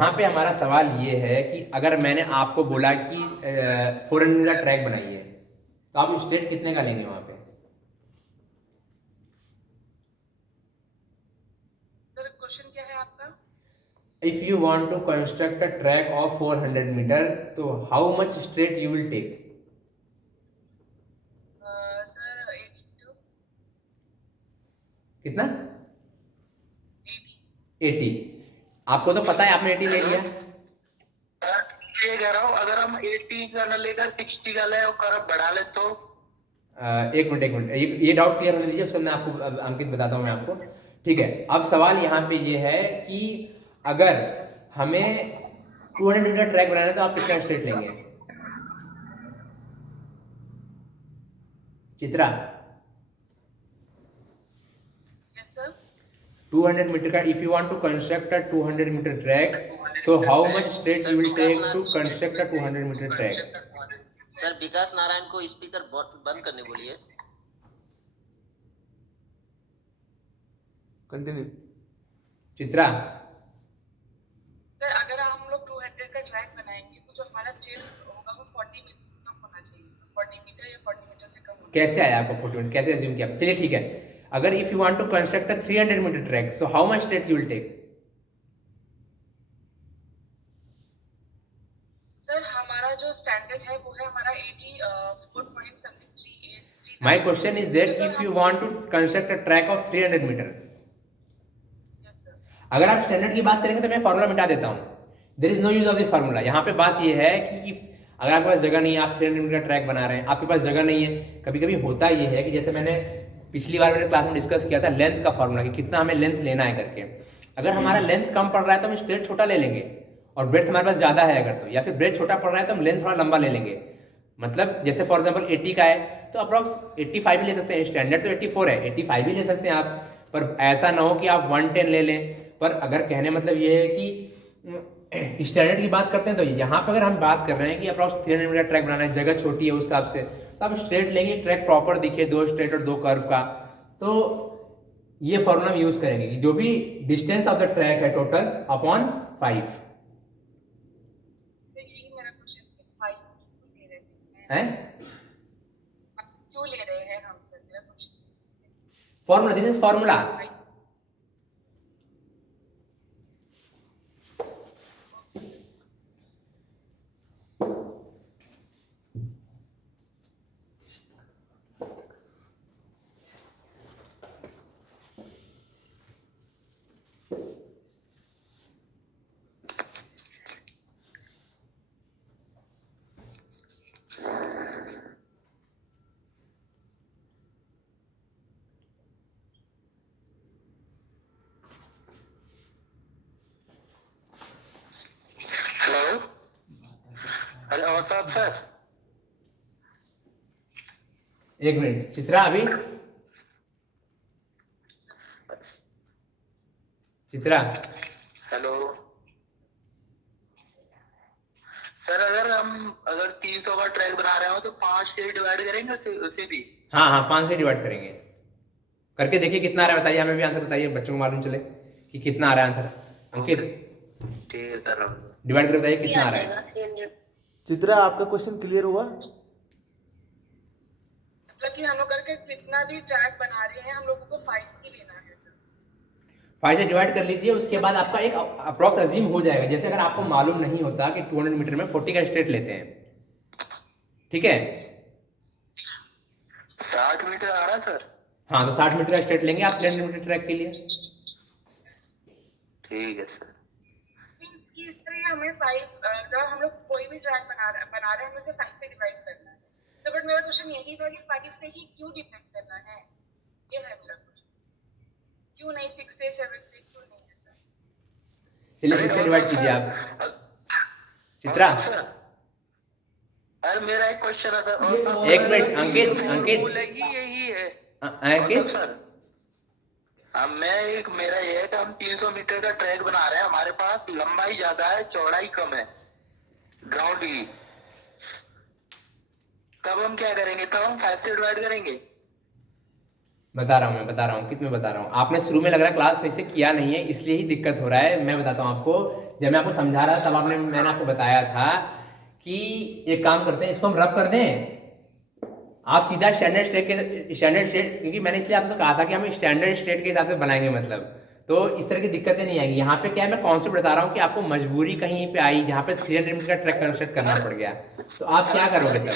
यहाँ पे हमारा सवाल ये है कि अगर मैंने आपको बोला कि 400 का ट्रैक बनाइए तो आप स्ट्रेट कितने का लेंगे वहां पे? सर क्वेश्चन क्या है आपका? If you want to construct a track of 400 metre तो how much straight you will take? Sir 82 कितना? 80। 80? आपको तो पता है, आपने 80 ले हेलो लिया। सर, ये कह रहा हूँ अगर हम 80 का न लेकर 60 का ले और करब बढ़ा ले तो। एक मिनट एक मिनट, ये डाउट क्लियर होने दीजिए, उसके बाद मैं आपको अंकित बताता हूँ मैं आपको। ठीक है, अब सवाल यहाँ पे ये है कि अगर हमें 200 मीटर ट्रैक बनाना है तो आप कितना स्ट्रेट लेंगे? Chitra, yes sir. 200 मीटर का, if you want to construct a 200 metre track, so how much straight sir you will Vikas take to construct a 200 metre track? Sir Vikas Narayan को स्पीकर बंद करने बोलिए। कंटिन्यू। चित्रा, सर अगर हम लोग 200 का ट्रैक बनाएंगे तो जो हमारा स्ट्रेट होगा वो 40 मीटर कम होना चाहिए। 40 मीटर या 40 मीटर से कम होना कैसे आया आपको 40 मीटर, कैसे अज्यूम किया? चलिए ठीक है, अगर if you want to construct a 300 metre track, so how much straight you will take? चाहिए। सर हमारा जो स्टैंडर्ड है वो है हमारा 80 4 point something 3 My question is that if you want to construct a track of 300 metre, अगर आप standard की बात करेंगे तो मैं फॉर्मूला मिटा देता हूँ। There is no use of this formula. यहाँ पे बात ये है कि अगर आपके पास जगह नहीं है, आप 300 मीटर का ट्रैक बना रहे हैं, आपके पास जगह नहीं है, कभी कभी होता ये है कि जैसे मैंने पिछली बार मैंने क्लास में डिस्कस किया था लेंथ का फॉर्मूला, कि कितना हमें लेंथ लेना है करके। अगर हमारा लेंथ कम पड़ रहा है तो हम स्ट्रेट छोटा ले लेंगे, और ब्रेथ हमारे पास ज़्यादा है अगर तो, या फिर ब्रेथ छोटा पड़ रहा है तो हम लेंथ थोड़ा लंबा ले लेंगे। मतलब जैसे फॉर एग्जाम्पल 80 का है तो अप्रॉक्स 85 भी ले सकते हैं, स्टैंडर्ड तो 84 है, 85 भी ले सकते हैं आप। पर ऐसा ना हो कि आप 110 ले लें। पर अगर कहने मतलब ये है कि स्टैंडर्ड की बात करते हैं तो यहाँ पर अगर हम बात कर रहे हैं कि अप्रॉक्स 300 मीटर ट्रैक बनाना है, जगह छोटी है उस हिसाब से, तो आप स्ट्रेट लेंगे, ट्रैक प्रॉपर दिखे, 2 स्ट्रेट और 2 कर्व का, तो ये फॉर्मूला हम यूज करेंगे कि जो भी डिस्टेंस ऑफ द ट्रैक है टोटल अपॉन 5 यही मेरा क्वेश्चन है। 5 क्यों ले रहे है। हैं? क्यों ले रहे हैं हम? सर मेरा question formula, this is formula. Hello hello साहब सर। एक मिनट चित्रा, अभी चित्रा, हेलो सर, अगर 300 का ट्रैक बना रहे हो तो 5 से डिवाइड करेंगे उसे भी। हाँ हाँ 5 से डिवाइड करेंगे, करके देखिए कितना आ रहा है, बताइए हमें भी आंसर बताइए, बच्चों को मालूम चले कि कितना आ रहा है आंसर। अंकित, ठीक है सर। डिवाइड करके बताइए कितना आ रहा है। चित्रा, आपका क्वेश्चन क्लियर हुआ? मतलब कि हम लोग करके जितना भी ट्रैक बना रहे हैं हम लोगों को 5 ही लेना है सर। 5 से डिवाइड कर लीजिए, उसके बाद आपका एक अप्रॉक्स अजीम हो जाएगा। जैसे अगर आपको मालूम नहीं होता कि 200 मीटर में 40 का स्ट्रेट लेते हैं, ठीक है, 60 मीटर आ रहा है सर। हाँ तो 60 मीटर का स्ट्रेट लेंगे आप 300 मीटर ट्रैक के लिए। ठीक है सर। कि इस तरह हमें 5 जब हम लोग कोई भी ट्रैक बना रहे हैं हमें से 5 से डिवाइड करना है। तो बट मेरा क्वेश्चन यही था कि 5 से ही क्यों डिवाइड करना है, ये है मेरा क्वेश्चन। क्यों नहीं 6 से 7 से क्यों नहीं है सर? चलिए 6 से डिवाइड कीजिए आप। चित्रा, अरे मेरा एक क्वेश्चन है सर। एक मिनट अंकित, अंकित यही है अंकित, सर। अब मेरा ये है कि हम 300 मीटर का ट्रैक बना रहे हैं, हमारे पास लंबाई ज्यादा है चौड़ाई कम है ग्राउंड की। तब हम क्या करेंगे? तब हम 5 से डिवाइड करेंगे। बता रहा हूँ, मैं बता रहा हूँ, कितना बता रहा हूँ। आपने शुरू में लग रहा है क्लास सही से किया नहीं है, इसलिए ही दिक्कत हो रहा है। मैं बताता हूँ आपको। जब मैं आपको समझा रहा था तब मैंने आपको बताया था कि एक काम करते हैं, इसको हम रब कर दें। आप सीधा स्टैंडर्ड स्टेट, क्योंकि मैंने इसलिए आपसे कहा था कि हम स्टैंडर्ड स्टेट के हिसाब से बनाएंगे, मतलब तो इस तरह की दिक्कतें नहीं आएंगी। यहाँ पे क्या है, मैं कॉन्सेप्ट बता रहा हूँ कि आपको मजबूरी कहीं पे आई जहाँ पे 300 मीटर का ट्रैक कंस्ट्रक्ट करना पड़ गया, तो आप क्या करोगे तब?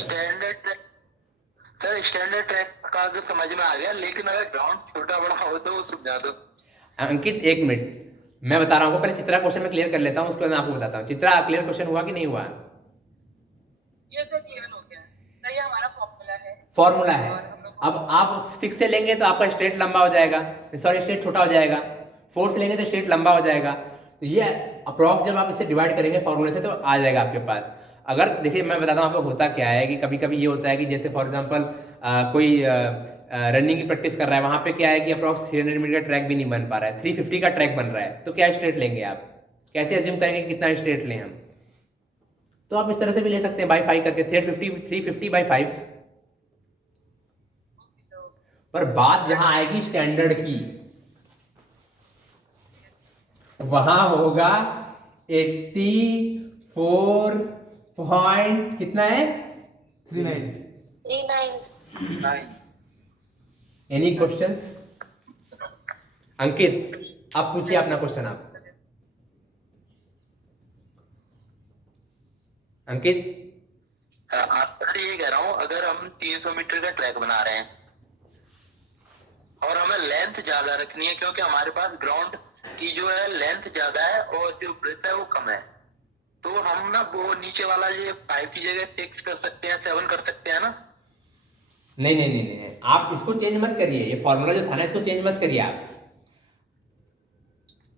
स्टैंडर्ड ट्रैक का जो समझ में आ गया, लेकिन अगर ग्राउंड छोटा बड़ा हो तो वो समझा दो। अंकित एक मिनट, मैं बता रहा हूँ, पहले चित्रा क्वेश्चन में क्लियर कर लेता हूँ, उसके बाद मैं आपको बताता हूँ। चित्रा, क्लियर क्वेश्चन हुआ कि नहीं हुआ? ये सर क्लियर हो गया सर, ये हमारा फॉर्मूला है। फॉर्मूला है। और हम लोग अब आप 6 से लेंगे तो आपका स्ट्रेट लंबा हो जाएगा, सॉरी स्ट्रेट छोटा हो जाएगा। 4 से लेंगे तो स्ट्रेट लंबा हो जाएगा। तो ये अप्रॉक्स जब आप इसे डिवाइड करेंगे फॉर्मूले से तो आ जाएगा आपके पास। अगर देखिए मैं बताता हूँ आपको होता क्या है कि कभी कभी ये होता है कि जैसे फॉर एग्जांपल कोई रनिंग की प्रैक्टिस कर रहा है, वहां पे क्या है कि अप्रॉक्स 300 मीटर का ट्रैक भी नहीं बन पा रहा है, 350 का ट्रैक बन रहा है, तो क्या स्ट्रेट लेंगे आप? कैसे एज्यूम करेंगे कि कितना स्ट्रेट लें हम? तो आप इस तरह से भी ले सकते हैं, बाई 5 करके 350 बाई 5। पर बात जहां आएगी स्टैंडर्ड की, वहां होगा 84 पॉइंट कितना है, 39। 39। Any questions? अंकित आप पूछिए अपना क्वेश्चन। आप अंकित। आपसे ये कह रहा हूँ, अगर हम 300 मीटर का ट्रैक बना रहे हैं और हमें लेंथ ज्यादा रखनी है, क्योंकि हमारे पास ग्राउंड की जो है लेंथ ज्यादा है और जो ब्रेथ है वो कम है, तो हम ना वो नीचे वाला ये 5 की जगह 6 कर सकते हैं, 7 कर सकते हैं ना? नहीं नहीं नहीं नहीं, आप इसको चेंज मत करिए, ये फॉर्मूला जो था ना इसको चेंज मत करिए आप,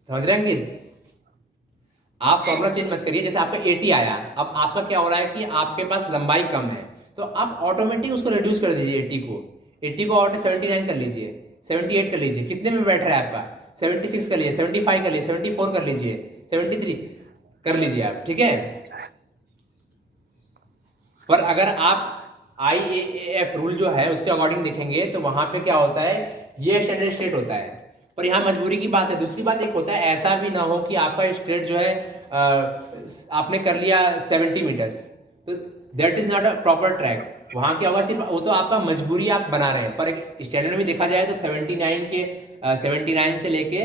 समझ रहे हैं अंकित? आप फॉर्मूला चेंज मत करिए। जैसे आपका 80 आया, अब आपका क्या हो रहा है कि आपके पास लंबाई कम है, तो आप ऑटोमेटिक उसको रिड्यूस कर दीजिए 80 को और 79 कर लीजिए, 78 कर लीजिए। कितने में बैठ रहा है आपका? 76 कर लीजिए, 75 कर लीजिए, 74 कर लीजिए, 73 कर लीजिए आप, ठीक है? पर अगर आप IAAF रूल जो है उसके अकॉर्डिंग देखेंगे तो वहां पे क्या होता है, ये स्टैंडर्ड स्टेट होता है। पर यहाँ मजबूरी की बात है। दूसरी बात एक होता है, ऐसा भी ना हो कि आपका स्ट्रेट जो है आपने कर लिया 70 मीटर्स, तो that is not a proper track. वहाँ क्या होगा, सिर्फ वो तो आपका मजबूरी आप बना रहे हैं, पर एक स्टैंडर्ड में देखा जाए तो 79 से लेके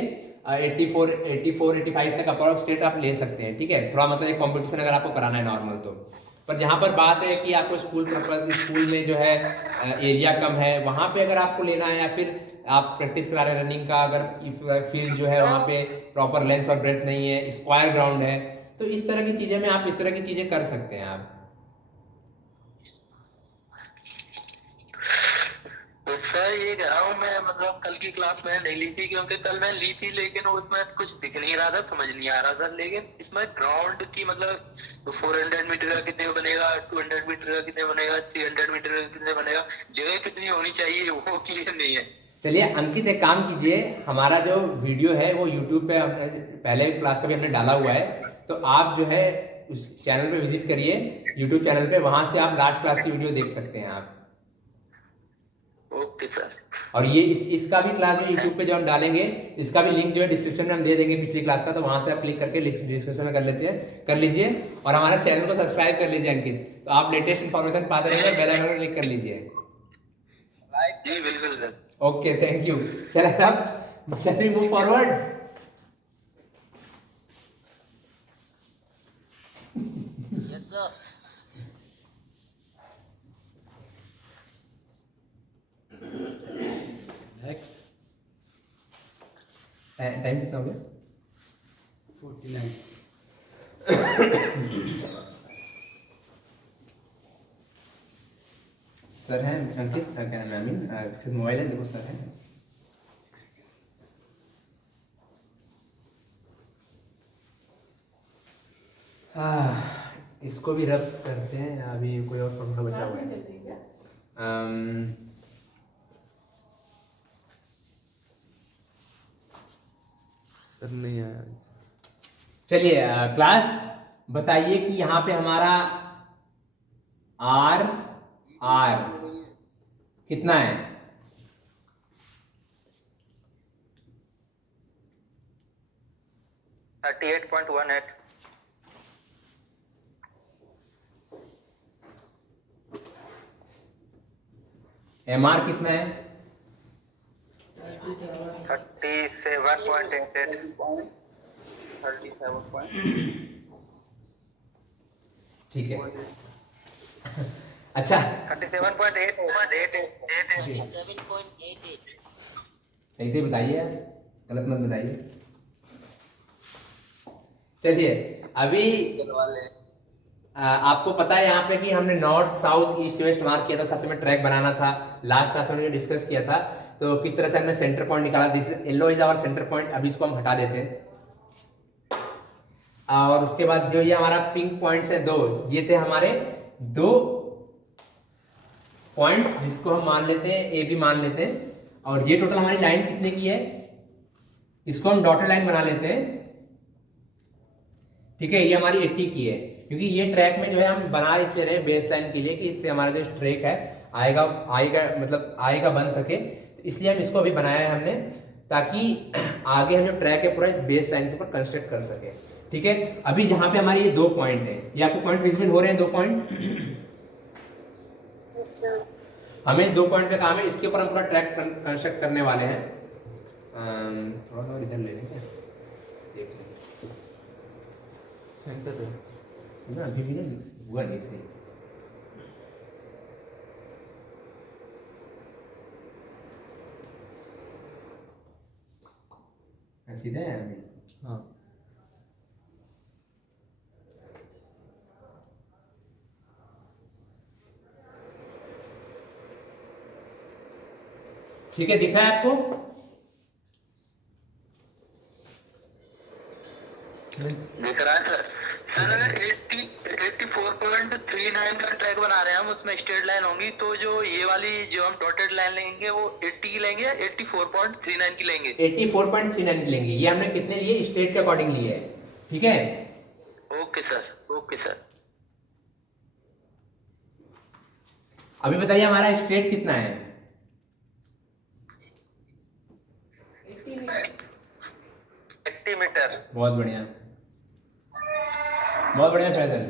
84 85 तक अप्रॉक्स स्ट्रेट आप ले सकते हैं, ठीक है? थोड़ा मतलब एक कॉम्पिटिशन अगर आपको कराना है नॉर्मल तो। पर जहाँ पर बात है कि आपको स्कूल पर्पज, स्कूल में जो है एरिया कम है, वहाँ पे अगर आपको लेना है, या फिर आप प्रैक्टिस करा रहे हैं रनिंग का, अगर फील्ड जो है वहाँ पे प्रॉपर लेंथ और ब्रेथ नहीं है, स्क्वायर ग्राउंड है, तो इस तरह की चीज़ें में आप इस तरह की चीज़ें कर सकते हैं आप। तो सर ये कह रहा हूँ मैं, मतलब कल की क्लास मैंने नहीं ली थी, क्योंकि कल मैं ली थी लेकिन उसमें कुछ दिख नहीं रहा था, समझ नहीं आ रहा था। लेकिन इसमें ग्राउंड की मतलब 400 मीटर का कितने बनेगा, 200 मीटर का कितने बनेगा, 300 मीटर का कितने बनेगा, जगह कितनी होनी चाहिए वो क्लियर नहीं है। चलिए अंकित एक काम कीजिए, हमारा जो वीडियो है वो यूट्यूब पे हमने पहले क्लास का भी हमने डाला हुआ है, तो आप जो है उस चैनल पे विजिट करिए, यूट्यूब चैनल पे, वहां से आप लास्ट क्लास की वीडियो देख सकते हैं आप। Okay sir. और ये इसका भी क्लास जो यूट्यूब पे जो हम डालेंगे, इसका भी लिंक जो है डिस्क्रिप्शन में हम दे देंगे पिछली क्लास का, तो वहां से आप क्लिक करके डिस्क्रिप्शन में कर लीजिए। और हमारा चैनल को सब्सक्राइब कर लीजिए अंकित, तो आप लेटेस्ट इन्फॉर्मेशन पाते रहेंगे, बेल आइकन पर क्लिक कर लीजिए। जी बिल्कुल सर। Okay, thank you. चलिए अब shall we move forward. Yes sir. Time कितना हो गया? 49। सर हैं अंकित, क्या नाम है, सिर्फ मोबाइल है, देखो सर है। इसको भी रब करते हैं, अभी कोई और फॉर्मूला बचा हुआ है। सर नहीं आया। चलिए क्लास बताइए कि यहाँ पे हमारा आर कितना है? 38.18। MR कितना है? 37.88। ठीक है। अच्छा 37.88। सही से बताइए यार, गलत मत बताइए। चलिए अभी आपको पता है यहाँ पे कि हमने north south east west mark किया था, सबसे में ट्रैक बनाना था। लास्ट क्लास में हमने डिस्कस किया था, तो किस तरह से हमने सेंटर पॉइंट निकाला। This yellow is our centre point. अभी इसको हम हटा देते हैं, और उसके बाद जो ये हमारा पिंक पॉइंट्स है दो, ये थे हमारे दो पॉइंट्स जिसको हम मान लेते हैं ए बी मान लेते हैं। और ये टोटल हमारी लाइन कितने की है, इसको हम डॉटेड लाइन बना लेते हैं। ठीक है, ये हमारी 80 की है, क्योंकि ये ट्रैक में जो है हम बना इसलिए रहे बेस लाइन के लिए कि इससे हमारा जो ट्रैक है आएगा मतलब आएगा बन सके, तो इसलिए हम इसको अभी बनाया है हमने, ताकि आगे हम जो ट्रैक है पूरा इस बेस लाइन के ऊपर कंस्ट्रक्ट कर सके। ठीक है, अभी जहां पे हमारे ये दो पॉइंट है, ये आपको पॉइंट विजिबल हो रहे हैं, दो पॉइंट। हमें इस दो पॉइंट पे काम है, इसके ऊपर हम पूरा ट्रैक कंस्ट्रक्ट करने वाले हैं। थोड़ा सा इधर ले लेंगे, सेंटर है ना अभी भी नहीं हुआ नहीं सही। सीधा है अभी। हाँ ठीक है, दिख रहा है आपको? दिख रहा है सर। सर 84.39 का ट्रैक बना रहे हैं हम, उसमें स्ट्रेट लाइन होंगी, तो जो ये वाली जो हम डॉटेड लाइन लेंगे वो 80 की लेंगे या 84.39 की लेंगे? 84.39 की लेंगे। ये हमने कितने लिए, स्टेट के अकॉर्डिंग लिए है। ठीक है, ओके सर, ओके सर। अभी बताइए हमारा स्टेट कितना है? 80 मीटर। बहुत बढ़िया, बहुत बढ़िया Faizal.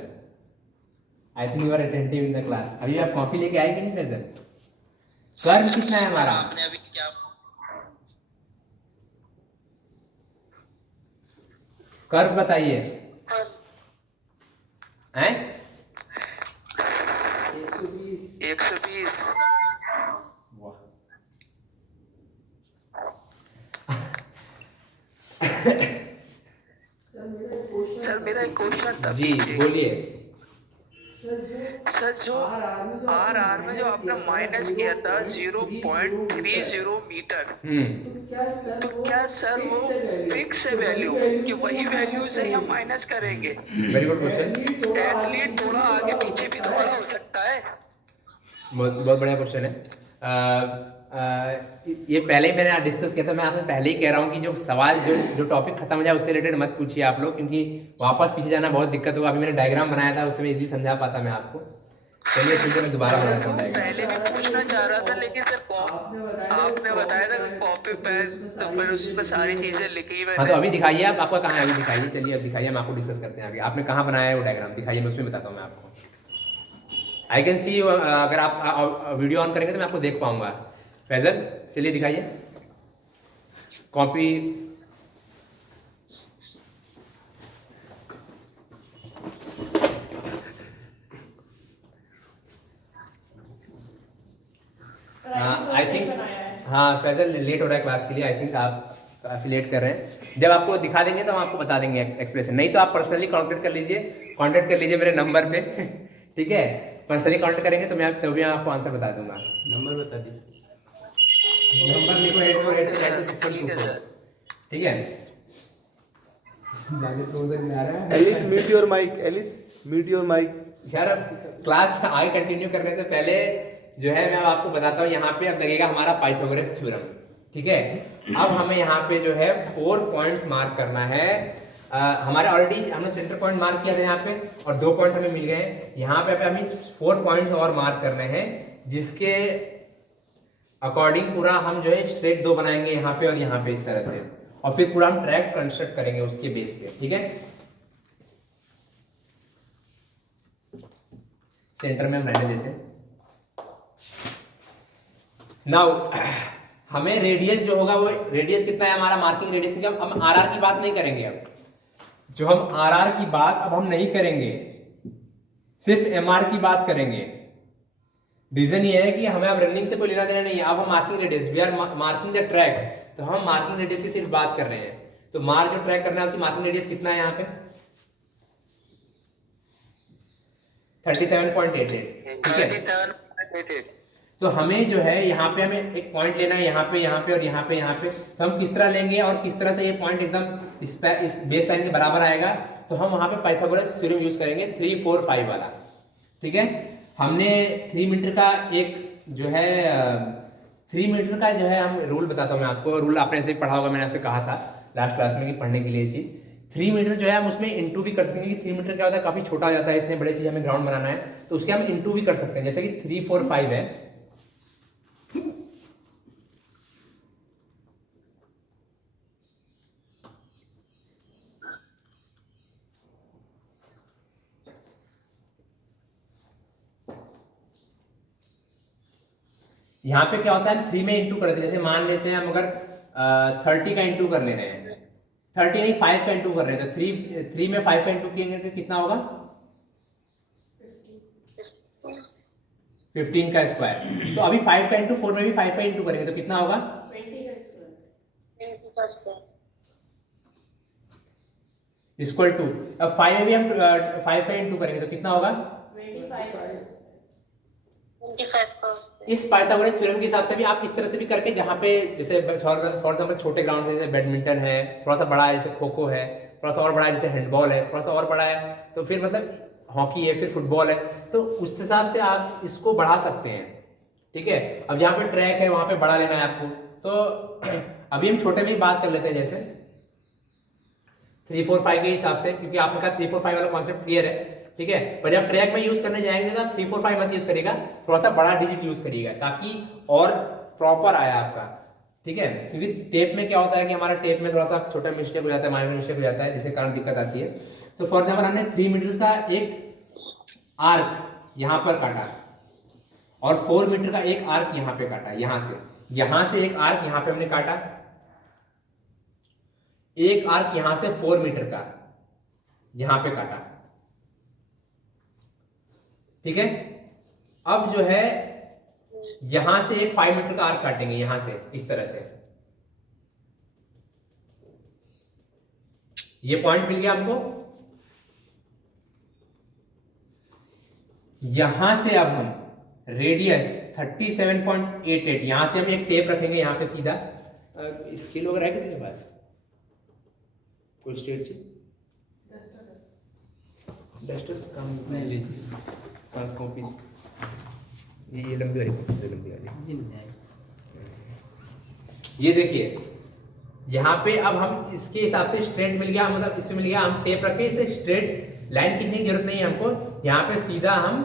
I think you are attentive in the class. अभी आप कॉफी लेके आए कि नहीं फैजल? कर्व कितना है हमारा? आपने अभी क्या कर्व बताइए हैं? 120। वाह। सर मेरा एक क्वेश्चन था। जी बोलिए। सर जो आर में जो आपने माइनस किया था 0.30 मीटर, तो क्या सर वो फिक्स है वैल्यू कि वही वैल्यू से ही हम माइनस करेंगे? Very good question. एटलीस्ट थोड़ा आगे पीछे भी तो बड़ा हो सकता है। बहुत बहुत बढ़िया क्वेश्चन है। ये पहले ही मैंने डिस्कस किया था। मैं आपसे पहले ही कह रहा हूँ कि जो सवाल जो टॉपिक खत्म हो जाए उससे रिलेटेड मत पूछिए आप लोग, क्योंकि वापस पीछे जाना बहुत दिक्कत होगा। अभी मैंने डायग्राम बनाया था, उससे मैं इजीली समझा पाता मैं आपको। चलिए ठीक है, मैं दोबारा बनाता हूँ डायग्राम। पहले भी पूछना चाह रहा था, लेकिन सर आपने बताया था कॉपी पेन, तो फिर उसमें सारी चीजें लिखी हाँ, तो मैंने। अभी दिखाइए आप, आपका कहाँ है अभी दिखाइए। चलिए अब दिखाइए, हम आपको डिस्कस करते हैं आगे। आपने कहाँ बनाया है वो डायग्राम दिखाइए, मैं उसमें बताता हूँ मैं आपको। आई कैन सी, अगर आप वीडियो ऑन करेंगे तो मैं आपको देख पाऊंगा। फैजल चलिए दिखाइए कॉपी। आई थिंक हाँ फैजल लेट हो रहा है क्लास के लिए। आई थिंक आप काफी लेट कर रहे हैं। जब आपको दिखा देंगे तो हम आपको बता देंगे एक्सप्रेशन। नहीं तो आप पर्सनली कांटेक्ट कर लीजिए मेरे नंबर पे। ठीक है, पर्सनली कांटेक्ट करेंगे तो मैं तभी आपको आंसर बता दूंगा। नंबर बता दीजिए। नंबर लिखो 84829624। ठीक है, जाके तो उधर नहीं आ रहा है। Alice mute your mic, Alice mute your mic. यार अब क्लास आगे कंटिन्यू करने से पहले जो है मैं अब आपको बताता हूँ। यहाँ पे अब लगेगा हमारा पाइथागोरस थ्योरम। ठीक है, अब हमें यहाँ पे जो है 4 पॉइंट्स मार्क करना है। हमारे ऑलरेडी हमने सेंटर पॉइंट मार्क किया था यहाँ पे, और 2 पॉइंट हमें मिल गए। यहाँ पे हमें 4 पॉइंट्स और मार्क करने हैं, जिसके अकॉर्डिंग पूरा हम जो है स्ट्रेट 2 बनाएंगे यहाँ पे और यहाँ पे इस तरह से। और फिर पूरा हम ट्रैक कंस्ट्रक्ट करेंगे उसके बेस पे, ठीक है। सेंटर में हम रहने देते हैं। नाउ हमें रेडियस जो होगा वो रेडियस कितना है हमारा, मार्किंग रेडियस, क्योंकि हम आरआर की बात नहीं करेंगे। अब जो हम आरआर की बात अब हम नहीं करेंगे, सिर्फ एमआर की बात करेंगे। रीजन ये है कि हमें अब रनिंग से कोई लेना देना नहीं है, अब हम marking radius, we are marking the track, तो हम मार्किंग रेडियस की सिर्फ बात कर रहे हैं। तो मार्क जो ट्रैक करना है उसकी मार्किंग रेडियस कितना है यहाँ पे 37.88, ठीक है। 37.88। तो हमें जो है यहाँ पे हमें एक पॉइंट लेना है, यहाँ पे और यहाँ पे। तो हम किस तरह लेंगे और किस तरह से ये पॉइंट एकदम इस बेस लाइन के बराबर आएगा, तो हम वहाँ पे पाइथागोरस थ्योरम यूज करेंगे 3, 4, 5 वाला, ठीक है। हमने 3 मीटर का एक जो है 3 मीटर का जो है हम रूल बताता हूँ मैं आपको, रूल आपने ऐसे ही पढ़ा होगा, मैंने आपसे कहा था लास्ट क्लास में कि पढ़ने के लिए चीज 3 मीटर जो है हम उसमें इंटू भी कर सकते हैं, कि 3 मीटर क्या होता है काफी छोटा हो जाता है, इतने बड़े चीज हमें ग्राउंड बनाना है तो उसके हम इंटू भी कर सकते हैं, जैसे कि 3, 4, 5 है। यहाँ पे क्या होता है, हम 3 में इंटू कर देते हैं। जैसे मान लेते हैं हम अगर 30 का इंटू कर ले रहे हैं, 30 नहीं 5 का इंटू कर रहे हैं, तो 3 में 5 का इंटू किएंगे तो कितना होगा 15 का स्क्वायर। तो अभी 5 का इंटू 4 में भी 5 का इंटू करेंगे तो कितना होगा 20 का स्क्वायर इक्वल टू, अब 5 में भी हम 5 का इंटू करेंगे तो कितना होगा 25। इस पाइथागोरस थ्योरम के हिसाब से भी आप इस तरह से भी करके, जहाँ पे जैसे फॉर एग्जाम्पल छोटे ग्राउंड है जैसे बैडमिंटन है, थोड़ा सा बड़ा है जैसे खो खो है, थोड़ा सा और बड़ा है जैसे हैंडबॉल है, थोड़ा सा और बड़ा है तो फिर मतलब हॉकी है, फिर फुटबॉल है, तो उस हिसाब से आप इसको बढ़ा सकते हैं, ठीक है। अब जहाँ पे ट्रैक है वहां पे बड़ा लेना है आपको, तो अभी हम छोटे में ही बात कर लेते हैं, जैसे 3, 4, 5 के हिसाब से, क्योंकि आपने कहा 3, 4, 5 वाला कॉन्सेप्ट क्लियर है, ठीक है। पर जब ट्रैक में यूज करने जाएंगे तो आप 3, 4, 5 मत यूज करिएगा, थोड़ा सा बड़ा डिजिट यूज करिएगा ताकि और प्रॉपर आया आपका, ठीक है। क्योंकि टेप में क्या होता है कि हमारा टेप में थोड़ा सा छोटा मिस्टेक हो जाता है, माइनर मिस्टेक हो जाता है, जिसके कारण दिक्कत आती है। तो फॉर एग्जाम्पल हमने 3 मीटर का एक आर्क यहाँ पर काटा और 4 मीटर का एक आर्क यहाँ पे काटा, यहाँ से एक आर्क यहाँ पे हमने काटा, एक आर्क यहाँ से 4 मीटर का यहाँ पे काटा, ठीक है। अब जो है यहां से एक 5 मीटर का आर्क काटेंगे, यहां से इस तरह से, ये पॉइंट मिल गया हमको। यहां से अब हम रेडियस 37.88, यहां से हम एक टेप रखेंगे यहाँ पे सीधा, स्केल वगैरह है किसी के पास, कोई स्ट्रेट चीज डस्टर से काम नहीं लीजिए, कॉपी ये लंबी वाली, ये देखिए यहाँ पे अब हम इसके हिसाब से स्ट्रेट मिल गया, मतलब इसमें मिल गया, हम टेप रखे इसे स्ट्रेट लाइन खींचने की जरूरत नहीं है हमको, यहाँ पे सीधा हम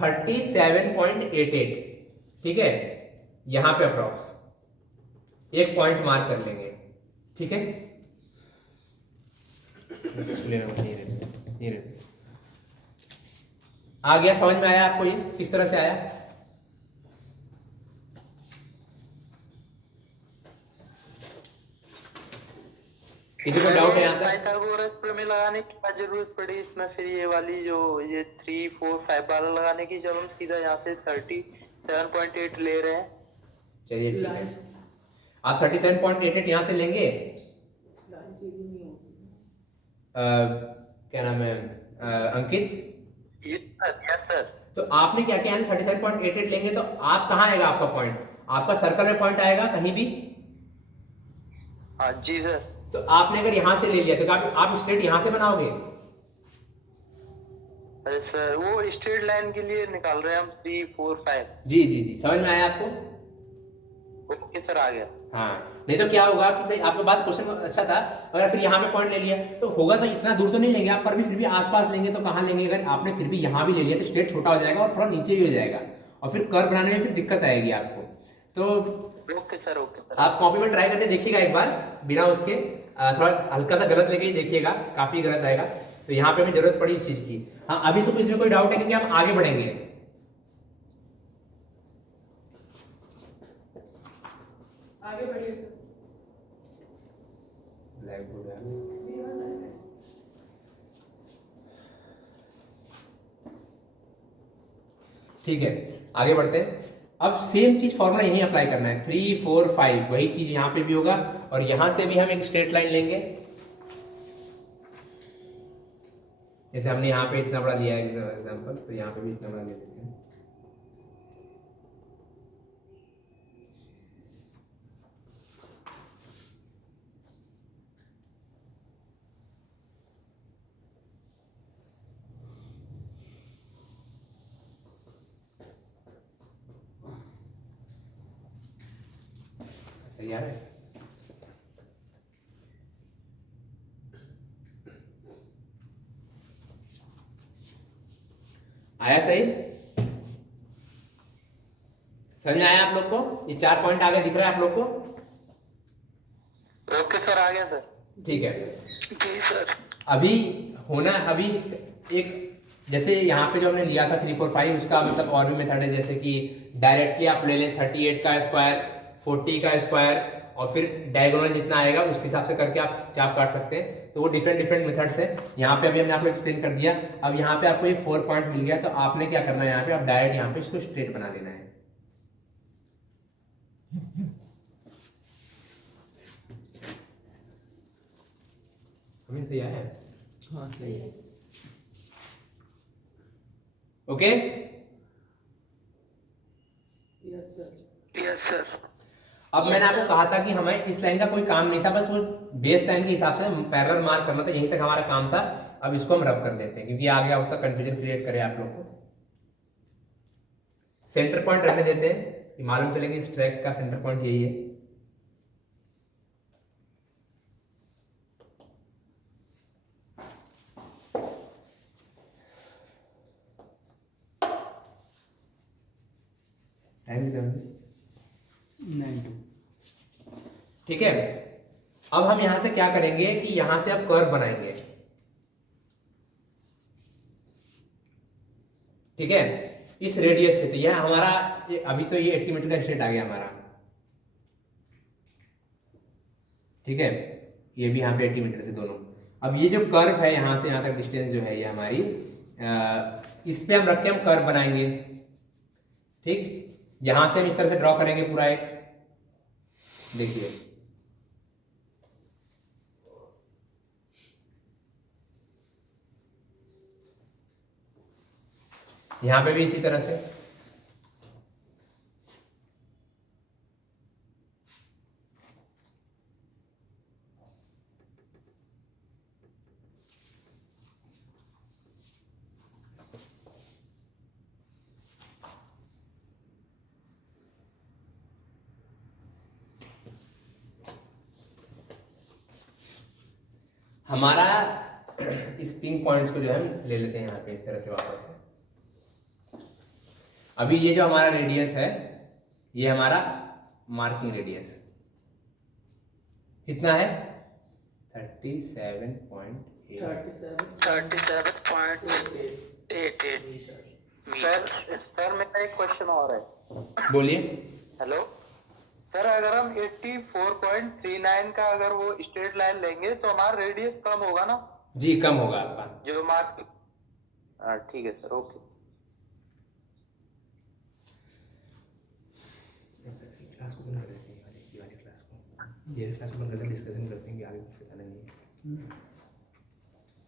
37.88, ठीक है, यहाँ पे अप्रॉक्स एक पॉइंट मार्क कर लेंगे, ठीक है। आ गया, समझ में आया आपको ये किस तरह से आया? किसी को डाउट है यहाँ तक? पाइथागोरस प्रमेय लगाने की क्या जरूरत पड़ी इसमें, फिर ये वाली जो ये 3, 4, 5 वाला लगाने की, जब हम सीधा यहाँ से 37.8 ले रहे हैं। चलिए ठीक है, आप 37.88 यहाँ से लेंगे, क्या नाम है अंकित? Yes sir. तो आपने क्या किया, 37.88 लेंगे तो आप कहाँ आएगा आपका पॉइंट, आपका सर्कल में पॉइंट आएगा कहीं भी? हाँ जी सर। तो आपने अगर यहाँ से ले लिया तो आप स्ट्रेट यहाँ से बनाओगे? अरे सर वो स्ट्रेट लाइन के लिए निकाल रहे हैं हम 3, 4, 5। जी जी जी, समझ में आया आपको? ओके सर, आ गया। हाँ, नहीं तो क्या होगा कि आपके बात क्वेश्चन अच्छा था, अगर फिर यहाँ पे पॉइंट ले लिया तो होगा तो इतना दूर तो नहीं लेंगे आप, पर भी फिर भी आसपास लेंगे तो कहाँ लेंगे? अगर आपने फिर भी यहाँ भी ले लिया तो स्ट्रेट छोटा हो जाएगा और थोड़ा नीचे भी हो जाएगा और फिर कर्व बनाने में फिर दिक्कत आएगी आपको। तो ओके सर, ओके सर। आप कॉपी में ट्राई करके देखिएगा एक बार, बिना उसके थोड़ा हल्का सा गलत लेके ही देखिएगा, काफी गलत आएगा। तो यहाँ पे हमें जरूरत पड़ी इस चीज की। हाँ, अभी से इसमें कोई डाउट है कि हम आगे बढ़ेंगे? आगे बढ़िए सर। ब्लैक बोर्ड है। ठीक है, आगे बढ़ते हैं। अब सेम चीज फॉर्मूला यहीं अप्लाई करना है, 3 4 5 वही चीज यहाँ पे भी होगा, और यहां से भी हम एक स्ट्रेट लाइन लेंगे। जैसे हमने यहाँ पे इतना बड़ा लिया है एग्जाम्पल, तो यहाँ पे भी इतना बड़ा ले लेते हैं। सही आ रहा है? आया सही? समझ में आया आप लोग को? ये 4 पॉइंट आगे दिख रहा है आप लोग को? ओके सर, आ गया सर। ठीक है। जी सर। अभी होना, अभी एक जैसे यहाँ पे जो हमने लिया था 3 4 5, उसका मतलब और भी मेथड है, जैसे कि डायरेक्टली आप ले लें 38 का स्क्वायर, 40 का स्क्वायर, और फिर डायगोनल जितना आएगा उस हिसाब से करके आप चाप काट सकते हैं। तो वो डिफरेंट डिफरेंट मेथड्स है। यहाँ पे अभी हमने आपको एक्सप्लेन कर दिया। अब यहाँ पे आपको ये 4 पॉइंट मिल गया, तो आपने क्या करना है, यहाँ पे आप डायरेक्ट यहाँ पे इसको स्ट्रेट बना लेना है। हमें सही आया है? हाँ सही है। Okay, yes sir. Yes sir. अब मैंने आपको कहा था कि हमें इस लाइन का कोई काम नहीं था, बस वो बेस लाइन के हिसाब से पैरेलल मार्क करना था, यहीं तक हमारा काम था। अब इसको हम रब कर देते हैं, क्योंकि आगे उसका कंफ्यूजन क्रिएट करे आप लोग को। सेंटर पॉइंट रखने देते हैं, कि मालूम चले कि इस ट्रैक का सेंटर पॉइंट यही है। ठीक है। अब हम यहां से क्या करेंगे कि यहां से अब कर्व बनाएंगे। ठीक है, इस रेडियस से। तो यह हमारा अभी तो ये 80 मीटर का स्ट्रेट आ गया हमारा। ठीक है, ये भी यहाँ पे 80 मीटर से दोनों। अब ये जो कर्व है यहाँ से यहाँ तक डिस्टेंस जो है ये हमारी, इस पे हम रख के हम कर्व बनाएंगे। ठीक, यहां से हम इस तरह से ड्रॉ करेंगे पूरा एक, देखिए यहां पे भी इसी तरह से। हमारा इस पिंक पॉइंट्स को जो है हम ले लेते हैं यहाँ पे इस तरह से वापस से। अभी ये जो हमारा रेडियस है, ये हमारा मार्किंग रेडियस कितना है? 37.8। 37.88। सर मेरा एक क्वेश्चन और है। बोलिए। हेलो सर, अगर हम 84.39 का अगर वो स्ट्रेट लाइन लेंगे तो हमारा रेडियस कम होगा ना? जी, कम होगा आपका जो मार्क। ठीक है सर, ओके। क्लास को बंद कर देते हैं, ये वाली क्लास को, ये क्लास को बंद करके डिस्कशन करते हैं कि आगे कुछ पता नहीं है।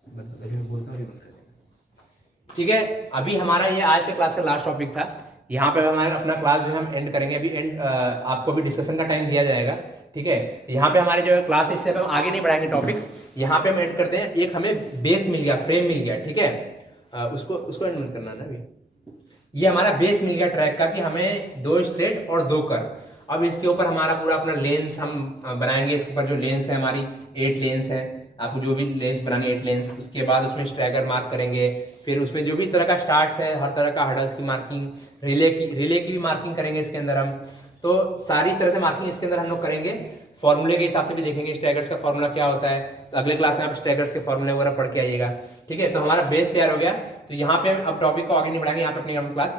मैं बोलता हूँ, बंद कर देना। ठीक है, अभी हमारा ये आज के क्लास का लास्ट टॉपिक था। यहाँ पे हमारा अपना क्लास जो हम एंड करेंगे। अभी एंड आपको भी डिस्कशन का टाइम दिया जाएगा। ठीक है, यहाँ पे हमारे जो क्लास है, इससे हम आगे नहीं बढ़ाएंगे टॉपिक्स, यहाँ पे हम एंड करते हैं। एक हमें बेस मिल गया, फ्रेम मिल गया। ठीक है, उसको एंड मत करना ना अभी। ये हमारा बेस मिल गया ट्रैक का, कि हमें 2 स्ट्रेट और 2 कर्व। अब इसके ऊपर हमारा पूरा अपना लेंस हम बनाएंगे। इसके ऊपर जो लेंस है हमारी 8 लेंस है। आपको जो भी लेंस बनानी 8 लेंस, उसके बाद उसमें स्ट्रैगर मार्क करेंगे। फिर उसमें जो भी तरह का स्टार्ट्स है, हर तरह का हर्डल्स की मार्किंग, रिले की भी मार्किंग करेंगे इसके अंदर हम। तो सारी इस तरह से मार्किंग इसके अंदर हम लोग करेंगे। फॉर्मूले के हिसाब से भी देखेंगे स्टैगर्स का फॉर्मूला क्या होता है, तो अगले क्लास में आप स्टैगर्स के फॉर्मूले वगैरह पढ़ के आइएगा। ठीक है, तो हमारा बेस तैयार हो गया। तो यहाँ पे अब टॉपिक को आगे नहीं बढ़ाएंगे, यहाँ पे अपनी क्लास